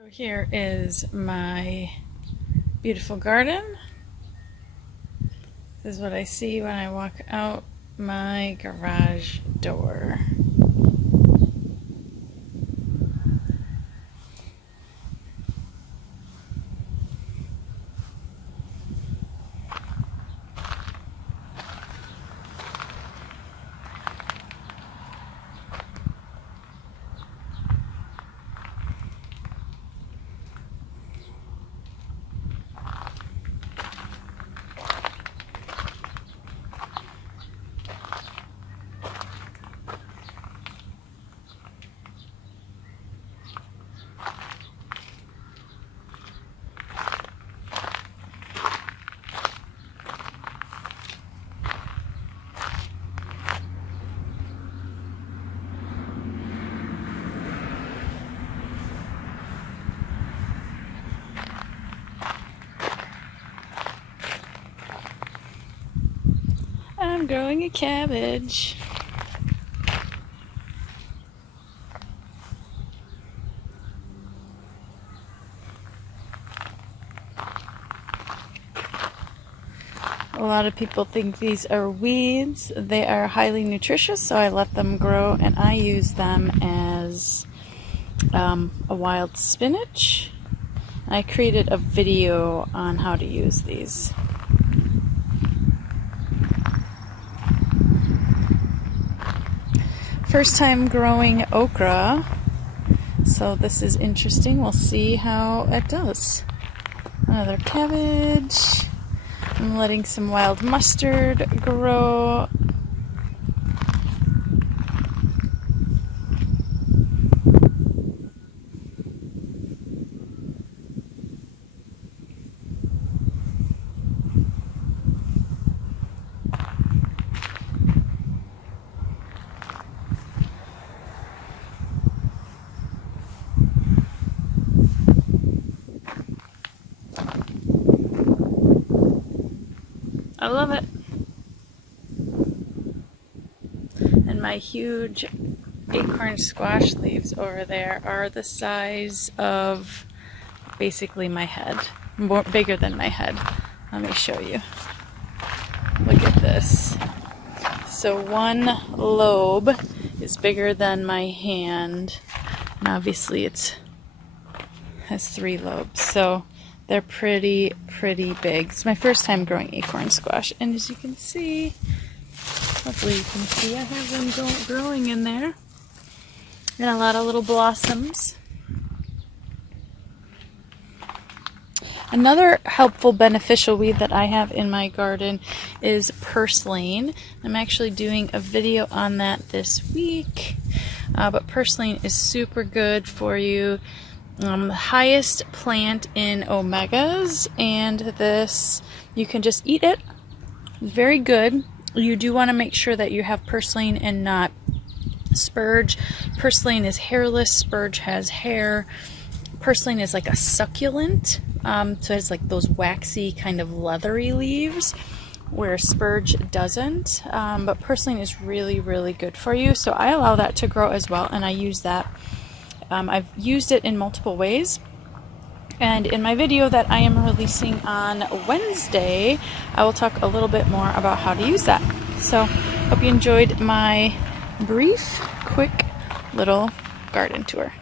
So here is my beautiful garden. This is what I see when I walk out my garage door. I'm growing a cabbage. A lot of people think these are weeds. They are highly nutritious, so I let them grow and I use them as a wild spinach. I created a video on how to use these. First time growing okra, so this is interesting. We'll see how it does. Another cabbage. I'm letting some wild mustard grow. I love it. And my huge acorn squash leaves over there are the size of basically my head, bigger than my head. Let me show you. Look at this. So one lobe is bigger than my hand, and obviously it has 3 lobes. So they're pretty big. It's my first time growing acorn squash, and as you can see, hopefully you can see, I have them growing in there, and a lot of little blossoms. Another helpful beneficial weed that I have in my garden is purslane. I'm actually doing a video on that this week, but purslane is super good for you. The highest plant in omegas, and this, you can just eat it. Very good. You do want to make sure that you have purslane and not spurge. Purslane is hairless, spurge has hair. Purslane is like a succulent, so it's like those waxy kind of leathery leaves, where spurge doesn't. But purslane is really good for you, so I allow that to grow as well, and I use that. I've used it in multiple ways, and in my video that I am releasing on Wednesday, I will talk a little bit more about how to use that. So, hope you enjoyed my brief, quick little garden tour.